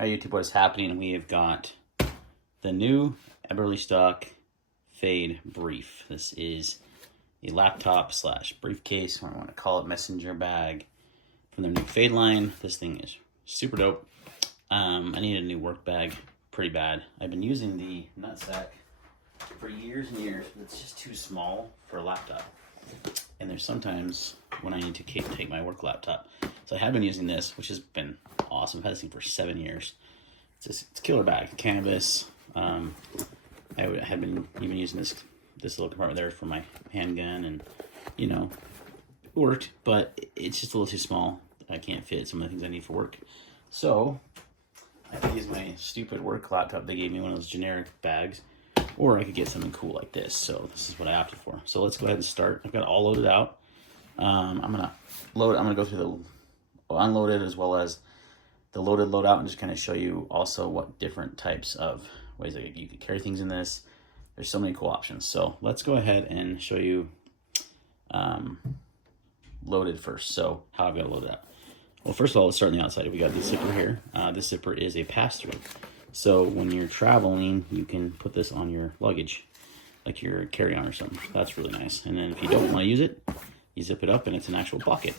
Hi YouTube, what is happening? We have got the new Eberlestock Fade Brief. This is a laptop slash briefcase, or I want to call it messenger bag, from their new Fade line. This thing is super dope. I need a new work bag pretty bad. I've been using the nutsack for years and years, but it's just too small for a laptop. And there's sometimes when I need to take my work laptop. So I have been using this, which has been awesome. I've had this thing for 7 years. It's a killer bag, canvas. I had been even using this little compartment there for my handgun, and it worked, but it's just a little too small. I can't fit some of the things I need for work. So I could use my stupid work laptop. They gave me one of those generic bags, or I could get something cool like this. So this is what I opted for. So let's go ahead and start. I've got it all loaded out. I'm gonna go through the unloaded as well as the loaded loadout, and just kind of show you also what different types of ways that you could carry things in this. There's so many cool options. So let's go ahead and show you loaded first. So how I've got it loaded out. Well, first of all, let's start on the outside. We got this zipper here. This zipper is a pass-through. So when you're traveling, you can put this on your luggage, like your carry-on or something. That's really nice. And then if you don't want to use it, you zip it up and it's an actual pocket.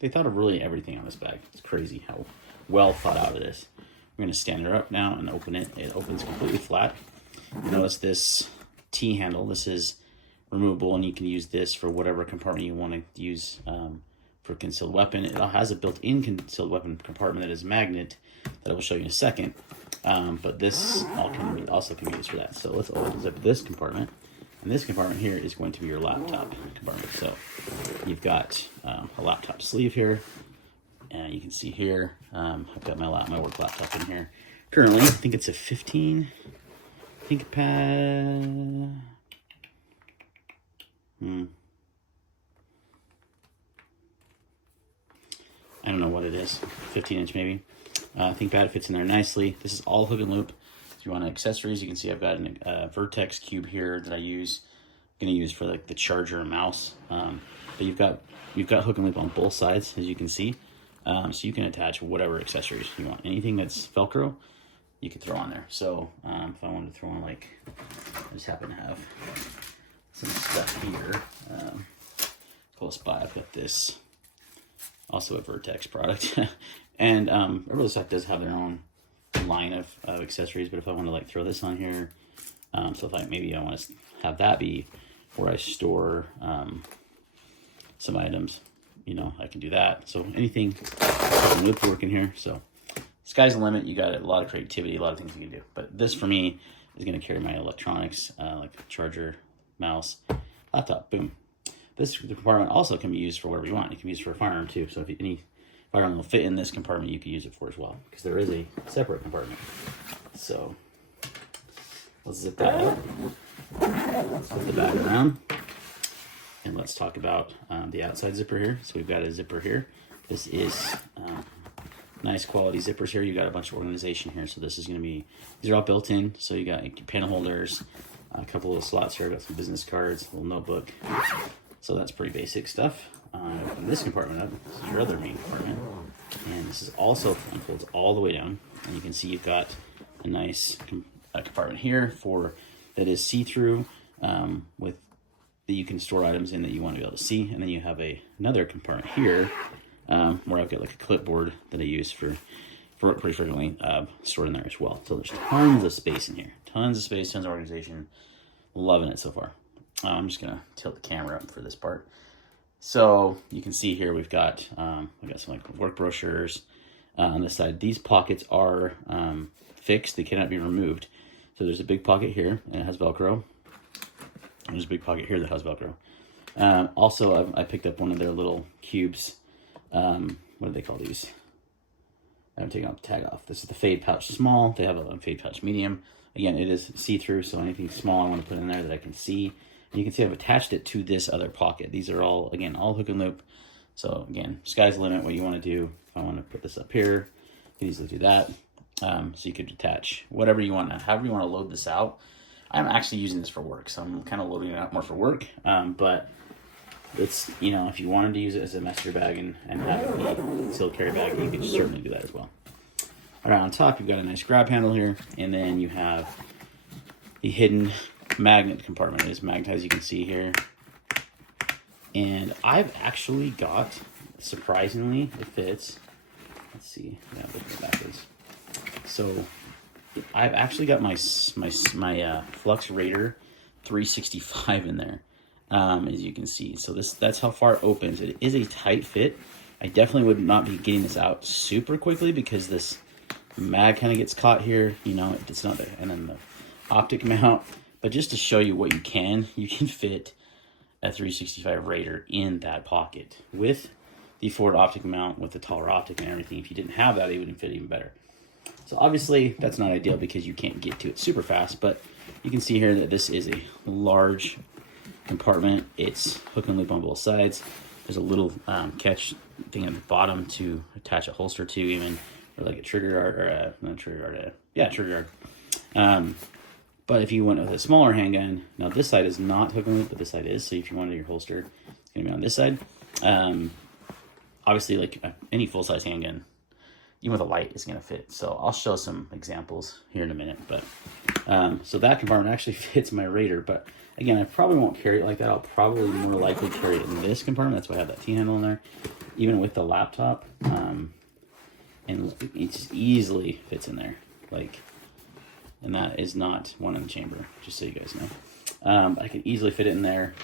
They thought of really everything on this bag. It's crazy how well thought out it is. We're going to stand her up now and open it. It opens completely flat. You notice this T handle. This is removable, and you can use this for whatever compartment you want to use for concealed weapon. It has a built-in concealed weapon compartment that is magnet that I will show you in a second. But this also can be used for that. So let's open up this compartment. And this compartment here is going to be your laptop compartment. So you've got a laptop sleeve here. And you can see here, I've got my work laptop in here. Currently, I think it's a 15 ThinkPad. I don't know what it is, 15-inch maybe. ThinkPad fits in there nicely. This is all hook and loop. If you want accessories, you can see I've got a Vertex cube here that I'm gonna use for like the charger and mouse. But you've got hook and loop on both sides, as you can see. So you can attach whatever accessories you want. Anything that's Velcro, you can throw on there. So if I wanted to throw on, like, I just happen to have some stuff here close by. I've got this, also a Vertex product. And Eberlestock does have their own line of accessories, but if I want to like throw this on here, so if maybe I want to have that be where I store some items, I can do that. So anything loop work in here. So sky's the limit. You got a lot of creativity, a lot of things you can do. But this for me is going to carry my electronics, like charger, mouse, laptop. Boom. This compartment also can be used for whatever you want. It can be used for a firearm too. So if any firearm will fit in this compartment, you can use it for as well, because there is a separate compartment. So let's zip that up. Let's put the bag around. And let's talk about the outside zipper here. So we've got a zipper here. This is nice quality zippers here. You got a bunch of organization here. So this is going to be, these are all built in. So you got pen holders, a couple of slots here. Got some business cards, a little notebook. So that's pretty basic stuff. Open this compartment up. This is your other main compartment. And this is also folds all the way down. And you can see you've got a nice compartment here that is see-through with that you can store items in that you want to be able to see. And then you have another compartment here where I've got like a clipboard that I use for pretty frequently stored in there as well. So there's tons of space in here. Tons of space, tons of organization. Loving it so far. I'm just gonna tilt the camera up for this part. So you can see here we've got some like work brochures on this side. These pockets are fixed. They cannot be removed. So there's a big pocket here and it has Velcro. There's a big pocket here that has Velcro. Also, I picked up one of their little cubes. What do they call these? I haven't taken the tag off. This is the Fade Pouch Small. They have a Fade Pouch Medium. Again, it is see-through, so anything small I want to put in there that I can see. And you can see I've attached it to this other pocket. These are all hook and loop. So again, sky's the limit what you want to do. If I want to put this up here, you can easily do that. So you could attach whatever you want, however you want to load this out. I'm actually using this for work, so I'm kind of loading it out more for work. But it's, if you wanted to use it as a messenger bag and have it be a concealed carry bag, you could certainly do that as well. Right on top, you've got a nice grab handle here, and then you have the hidden magnet compartment. It is magnetized, you can see here. And I've actually got, surprisingly, it fits. Let's see, yeah, look at the back is. So I've actually got my Flux Raider 365 in there, as you can see. So that's how far it opens. It is a tight fit. I definitely would not be getting this out super quickly because this mag kind of gets caught here. You know, it's not there. And then the optic mount. But just to show you what you can fit a 365 Raider in that pocket with the forward optic mount, with the taller optic and everything. If you didn't have that, it would fit even better. So obviously that's not ideal because you can't get to it super fast, but you can see here that this is a large compartment. It's hook and loop on both sides. There's a little catch thing at the bottom to attach a holster to, even, or like a trigger guard, or not trigger guard, trigger guard. But if you went with a smaller handgun, now this side is not hook and loop, but this side is. So if you wanted your holster, it's gonna be on this side. Obviously, like any full-size handgun, even with a light, is gonna fit. So I'll show some examples here in a minute. But so that compartment actually fits my Raider. But again, I probably won't carry it like that. I'll probably more likely carry it in this compartment. That's why I have that T-handle in there, even with the laptop. And it just easily fits in there, like. And that is not one in the chamber, just so you guys know. I can easily fit it in there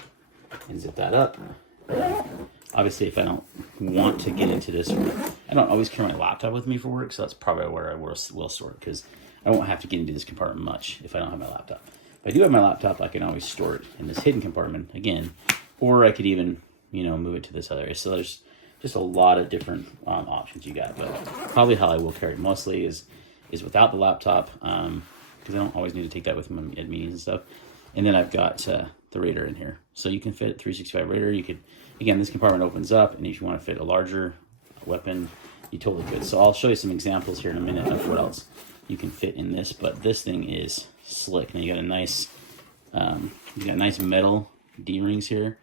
and zip that up. Obviously, if I don't want to get into this, I don't always carry my laptop with me for work, so that's probably where I will store it, because I won't have to get into this compartment much if I don't have my laptop. If I do have my laptop, I can always store it in this hidden compartment again, or I could even, you know, move it to this other area. So there's just a lot of different options you got, but probably how I will carry it mostly is without the laptop, because I don't always need to take that with me at meetings and stuff. And then I've got the Raider in here. So you can fit 365 Raider. You could, again, this compartment opens up, and if you want to fit a larger weapon, you totally could. So I'll show you some examples here in a minute of what else you can fit in this. But this thing is slick. Now you got a nice, nice metal D-rings here.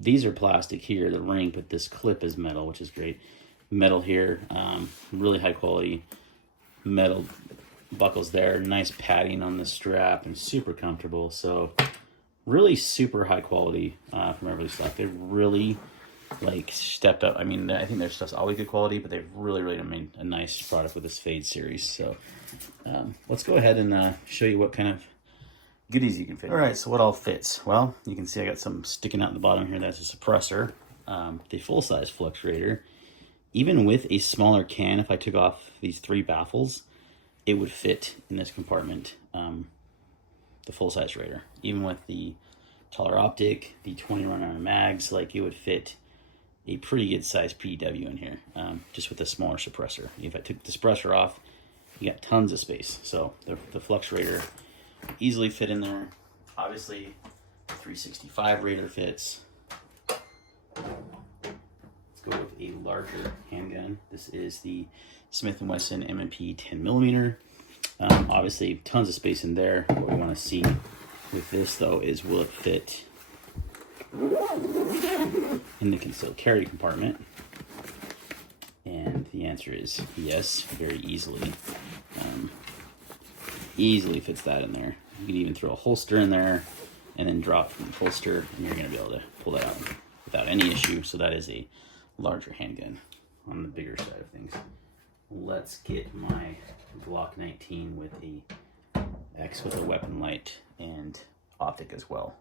These are plastic here, the ring, but this clip is metal, which is great. Metal here, really high quality metal buckles there, nice padding on the strap, and super comfortable. So really super high quality from Eberlestock. They really like stepped up. I mean, I think their stuff's always good quality, but they've really made a nice product with this Fade series. So let's go ahead and show you what kind of goodies you can fit. All right, so what all fits? Well, you can see I got some sticking out in the bottom here. That's a suppressor. The full-size Flux Raider. Even with a smaller can, if I took off these 3 baffles, it would fit in this compartment, the full-size Raider. Even with the taller optic, the 20 round mags, like, it would fit a pretty good size PDW in here, just with a smaller suppressor. If I took the suppressor off, you got tons of space. So the Flux Raider easily fit in there. Obviously, the 365 Raider fits. Let's go with a larger handgun. This is the Smith & Wesson M&P 10mm. Obviously, tons of space in there. What we want to see with this, though, is will it fit in the concealed carry compartment? And the answer is yes, very easily. Easily fits that in there. You can even throw a holster in there and then drop from the holster, and you're going to be able to pull that out without any issue. So that is a larger handgun on the bigger side of things. Let's get my Glock 19 with a X with a weapon light and optic as well.